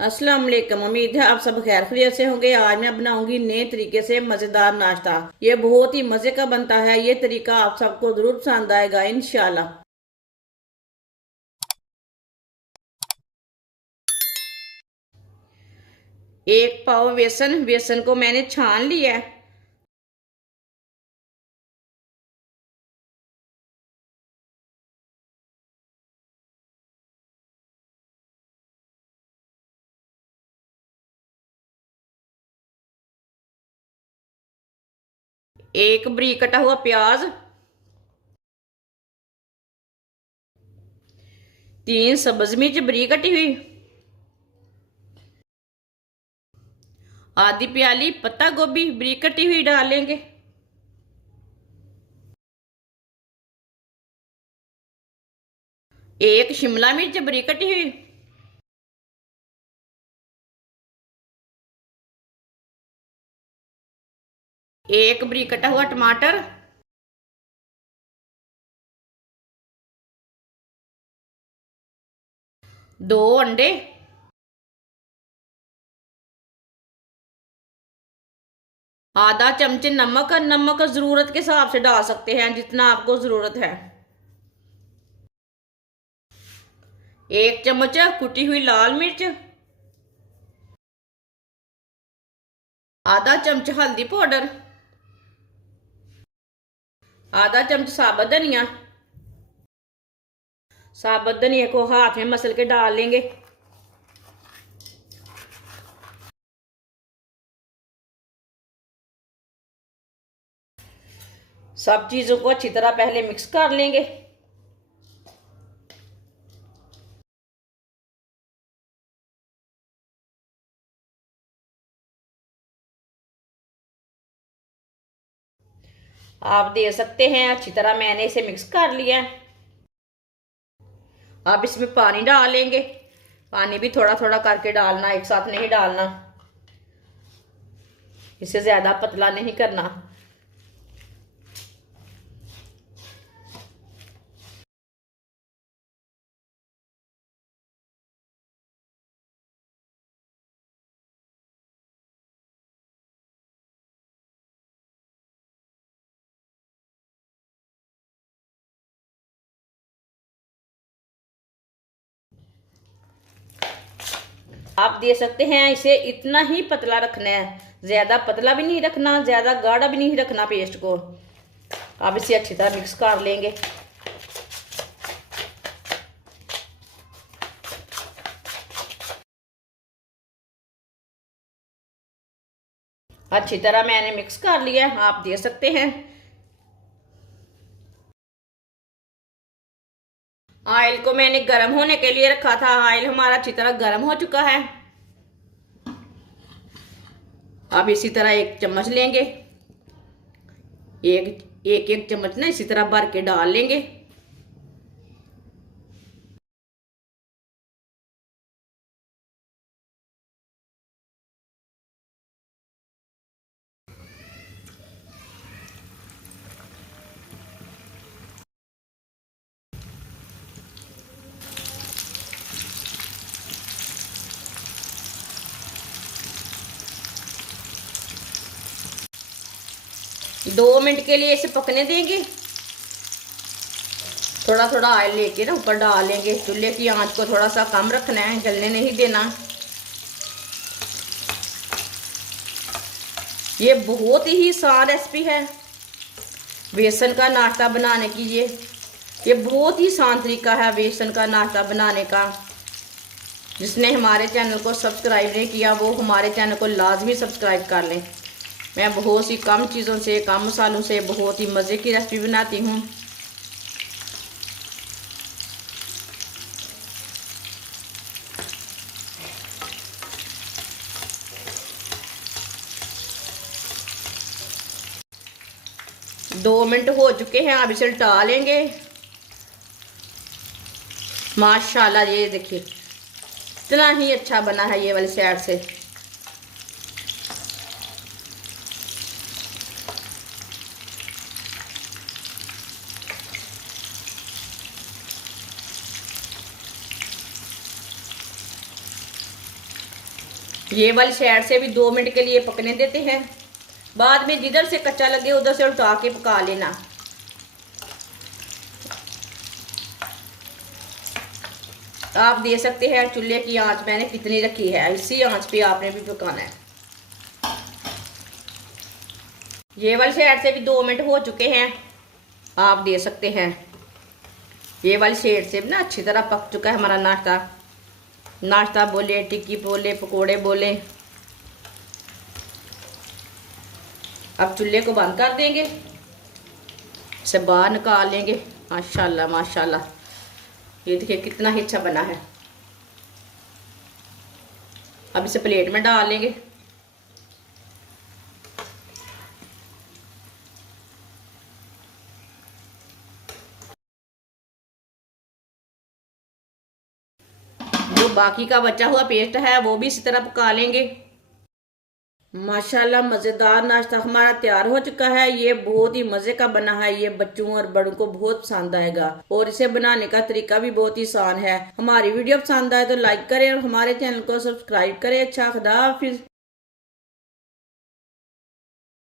अस्सलाम वालेकुम। उम्मीद है आप सब खैर खैरियत से होंगे। आज मैं बनाऊंगी नए तरीके से मज़ेदार नाश्ता। ये बहुत ही मज़े का बनता है। ये तरीका आप सबको ज़रूर पसंद आएगा इंशाल्लाह। एक पाव बेसन, बेसन को मैंने छान लिया है। एक बारीक कटा हुआ प्याज, 3 सब्ज मिर्च बारीक कटी हुई, आधी प्याली पत्ता गोभी बारीक कटी हुई डालेंगे। एक शिमला मिर्च बारीक कटी हुई, एक बारीक कटा हुआ टमाटर, दो अंडे, आधा चमच नमक। नमक जरूरत के हिसाब से डाल सकते हैं, जितना आपको जरूरत है। एक चम्मच कुटी हुई लाल मिर्च, आधा चमच हल्दी पाउडर, आधा चमच साबुत धनिया। साबुत धनिया को हाथ में मसल के डाल लेंगे। सब चीजों को अच्छी तरह पहले मिक्स कर लेंगे। आप दे सकते हैं, अच्छी तरह मैंने इसे मिक्स कर लिया है। अब इसमें पानी डालेंगे। पानी भी थोड़ा थोड़ा करके डालना, एक साथ नहीं डालना। इसे ज्यादा पतला नहीं करना। आप दे सकते हैं, इसे इतना ही पतला रखना है, ज्यादा पतला भी नहीं रखना, ज्यादा गाढ़ा भी नहीं रखना पेस्ट को। अब इसे अच्छी तरह मिक्स कर लेंगे। अच्छी तरह मैंने मिक्स कर लिया है, आप दे सकते हैं। ऑयल को मैंने गर्म होने के लिए रखा था। ऑयल हमारा अच्छी तरह गर्म हो चुका है। अब इसी तरह एक चम्मच लेंगे, एक चम्मच ना इसी तरह भर के डाल लेंगे। दो मिनट के लिए इसे पकने देंगे। थोड़ा थोड़ा ऑयल लेके ना ऊपर डाल लेंगे। चूल्हे की आंच को थोड़ा सा कम रखना है, जलने नहीं देना। ये बहुत ही आसान रेसिपी है बेसन का नाश्ता बनाने की। ये बहुत ही आसान तरीका है बेसन का नाश्ता बनाने का। जिसने हमारे चैनल को सब्सक्राइब नहीं किया वो हमारे चैनल को लाजमी सब्सक्राइब कर लें। मैं बहुत सी कम चीज़ों से, कम मसालों से बहुत ही मज़े की रेसिपी बनाती हूँ। दो मिनट हो चुके हैं, अब इसे उल्टा लेंगे। माशाल्लाह, ये देखिए इतना ही अच्छा बना है ये वाली साइड से। ये वाली साइड से भी 2 मिनट के लिए पकने देते हैं। बाद में जिधर से कच्चा लगे उधर से उल्टा के पका लेना। आप दे सकते हैं चूल्हे की आंच मैंने कितनी रखी है, इसी आंच पे आपने भी पकाना है। ये वाली साइड से भी 2 मिनट हो चुके हैं, आप दे सकते हैं। ये वाली साइड से भी ना अच्छी तरह पक चुका है हमारा नाश्ता। नाश्ता बोले, टिक्की बोले, पकोड़े बोले। अब चूल्हे को बंद कर देंगे, इसे बाहर निकाल लेंगे। माशाल्लाह माशाल्लाह, ये देखिए कितना ही अच्छा बना है। अब इसे प्लेट में डाल लेंगे। जो बाकी का बचा हुआ पेस्ट है वो भी इसी तरह पका लेंगे। माशाल्लाह मज़ेदार नाश्ता हमारा तैयार हो चुका है। ये बहुत ही मज़े का बना है, ये बच्चों और बड़ों को बहुत पसंद आएगा और इसे बनाने का तरीका भी बहुत ही आसान है। हमारी वीडियो पसंद आए तो लाइक करें और हमारे चैनल को सब्सक्राइब करें। अच्छा, खुदा हाफिज।